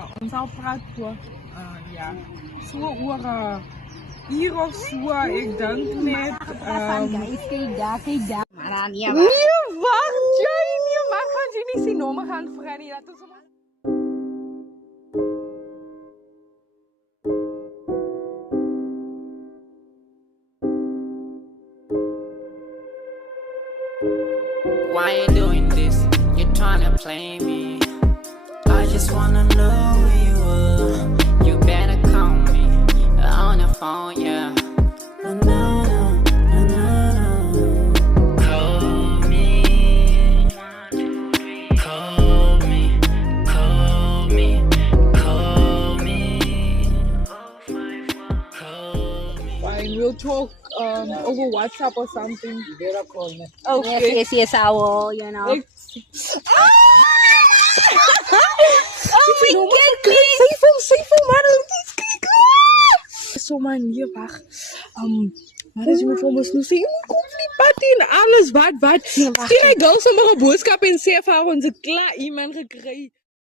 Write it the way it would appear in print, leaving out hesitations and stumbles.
Ons sal praat voor. Ja, so oor uur of so, ek dink net. Kyk daar. Maar nee, Nee, wag, jy nie, maar gaan jy nie sien nommer gaan vra nie, dat ons Why you doing this? You're trying to play me. I just wanna know where you are. You better call me on the phone, yeah. No, no, no, no, no. Call me. Call me. Call me. Call me. Call me. fine, we'll talk over WhatsApp or something. You better call me. Okay. yes, I will, you know. Oh my god, save him, maar so man, nee, wag. Maar as jy moet vir ons nou sê, jy moet kom vir die party en alles, wat? Stuur hy girls sommer 'n boodskap en sê vir haar ons het klaar iemand gekry.